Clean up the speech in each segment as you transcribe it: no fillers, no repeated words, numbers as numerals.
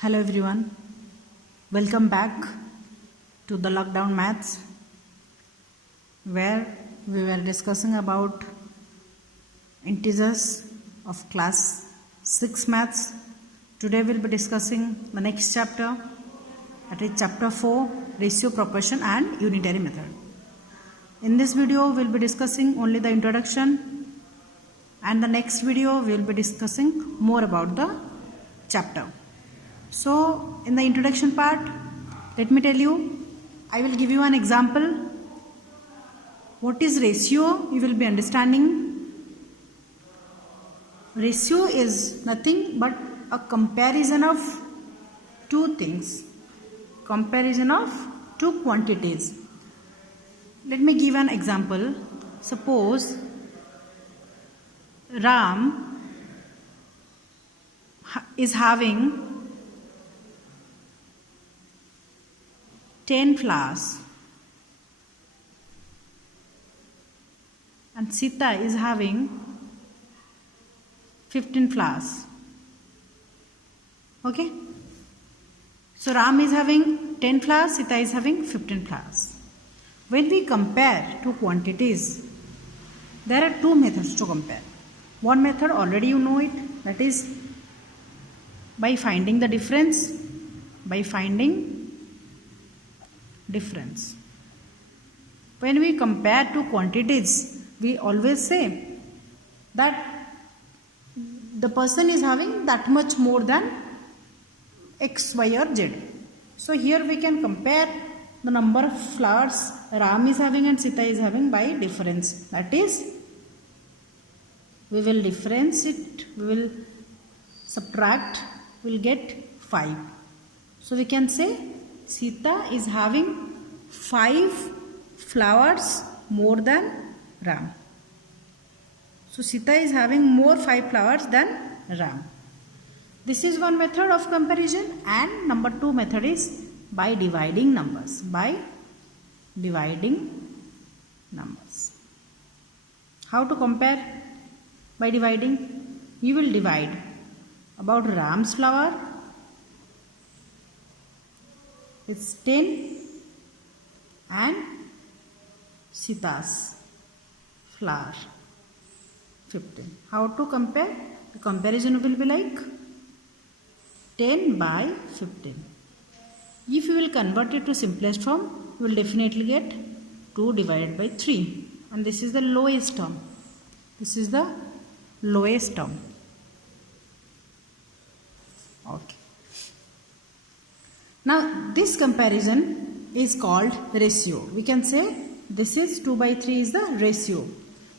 Hello everyone, welcome back to the Lockdown Maths where we were discussing about integers of class 6 maths. Today we will be discussing the next chapter, that is chapter 4, ratio, proportion and unitary method. In this video we will be discussing only the introduction, and the next video we will be discussing more about the chapter. So in the introduction part, let me tell you, I will give you an example. What is ratio? You will be understanding. Ratio is nothing but a comparison of two things. Comparison of two quantities. Let me give an example. Suppose Ram is having 10 flowers and Sita is having 15 flowers. Okay? So Ram is having 10 flowers, Sita is having 15 flowers. When we compare two quantities, there are two methods to compare. One method already you know it, that is by finding the difference. When we compare two quantities, we always say that the person is having that much more than X, Y or Z. So here we can compare the number of flowers Ram is having and Sita is having by difference. That is, we will difference it, we will subtract, we will get 5. So we can say Sita is having 5 flowers more than Ram. So Sita is having more 5 flowers than Ram. This is one method of comparison, and number 2 method is by dividing numbers. How to compare? By dividing. You will divide about Ram's flower, it's 10, and Sita's flower 15. How to compare? The comparison will be like 10 by 15. If you will convert it to simplest form, you will definitely get 2 divided by 3, and this is the lowest term. Okay. Now this comparison is called ratio. We can say this is 2 by 3 is the ratio.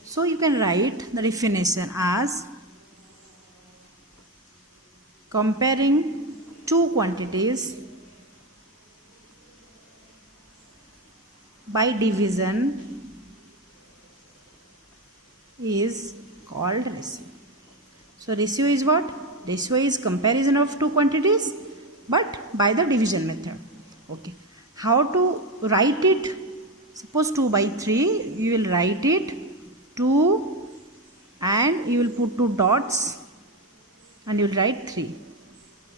So you can write the definition as comparing two quantities by division is called ratio. So ratio is what? Ratio is comparison of two quantities but by the division method. Okay. How to write it? Suppose 2 by 3, you will write it 2 and you will put 2 dots and you will write 3.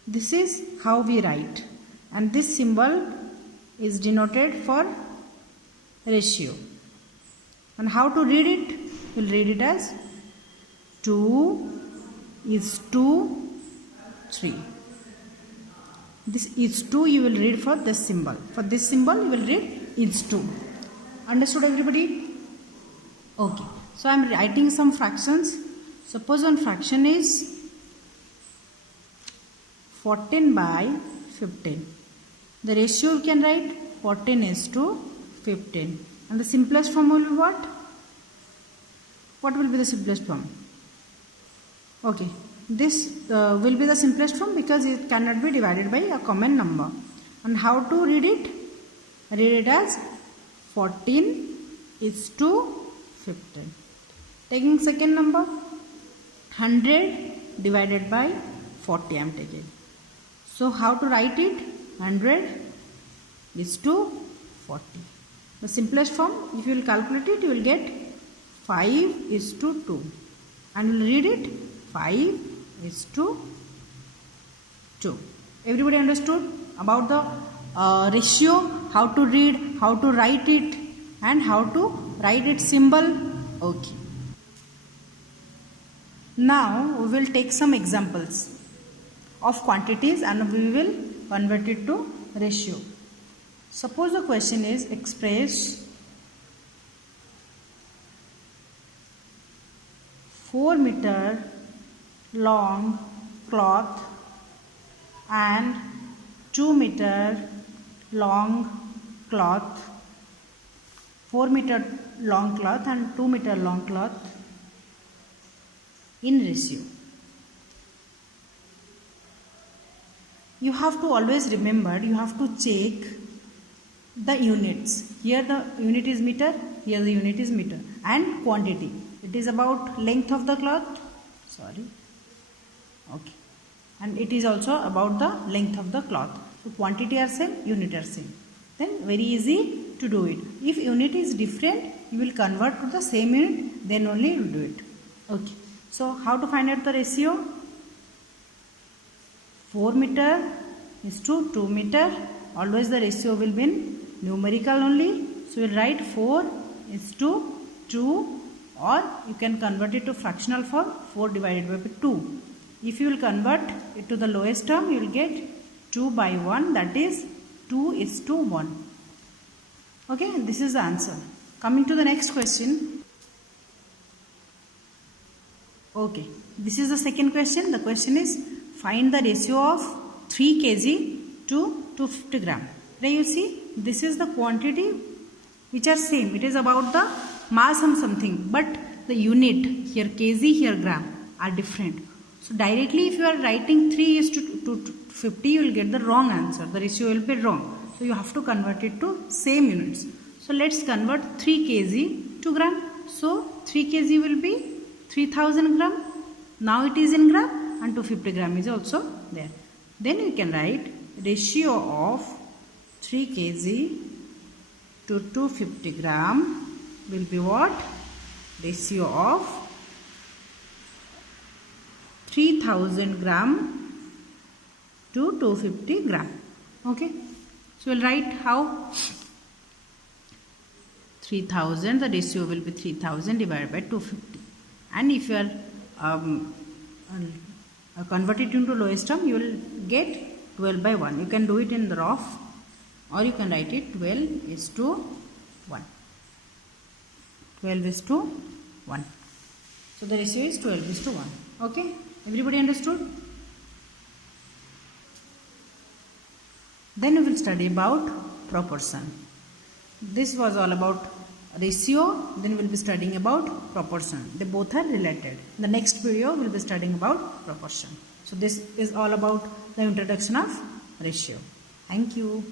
This is how we write, and this symbol is denoted for ratio. And how to read it? You will read it as 2 is to 3. This is 2 you will read for this symbol. For this symbol you will read is 2. Understood everybody? Okay. So I am writing some fractions. Suppose one fraction is 14 by 15. The ratio you can write 14 is to 15. And the simplest form will be what? What will be the simplest form? Okay. This will be the simplest form because it cannot be divided by a common number. And how to read it? Read it as 14 is to 15. Taking second number, 100 divided by 40 I am taking. So how to write it? 100 is to 40. The simplest form, if you will calculate it, you will get 5 is to 2. And you will read it 5 is to 2. Everybody understood about the ratio, how to read, how to write it, and how to write its symbol? Okay. Now we will take some examples of quantities and we will convert it to ratio. Suppose the question is express 4 meter long cloth and 2 meter long cloth, 4 meter long cloth and 2 meter long cloth in ratio. You have to always remember, you have to check the units. Here the unit is meter, here the unit is meter, and quantity. It is about length of the cloth, sorry, okay, and it is also about the length of the cloth. So quantity are same, unit are same. Then very easy to do it. If unit is different, you will convert to the same unit, then only you will do it. Okay. So how to find out the ratio? 4 meter is to 2 meter. Always the ratio will be in numerical only. So you will write 4 is to 2, or you can convert it to fractional form, 4 divided by 2. If you will convert it to the lowest term, you will get 2 by 1, that is 2 is to 1. Okay, this is the answer. Coming to the next question. Okay, this is the second question. The question is find the ratio of 3 kg to 250 gram. Now you see, this is the quantity which are same. It is about the mass of something, but the unit here kg, here gram are different. So directly if you are writing 3 is to 250, you will get the wrong answer. The ratio will be wrong. So you have to convert it to same units. So let's convert 3 kg to gram. So 3 kg will be 3000 gram. Now it is in gram, and 250 gram is also there. Then we can write ratio of 3 kg to 250 gram will be what? Ratio of 3000 gram to 250 gram. Okay. So we'll write how? 3000, the ratio will be 3000 divided by 250. And if you are convert it into lowest term, you will get 12 by 1. You can do it in the rough, or you can write it 12 is to 1. 12 is to 1. So the ratio is 12 is to 1. Okay, everybody understood? Then we will study about proportion. This was all about ratio, then we will be studying about proportion. They both are related. In the next video, we will be studying about proportion. So this is all about the introduction of ratio. Thank you.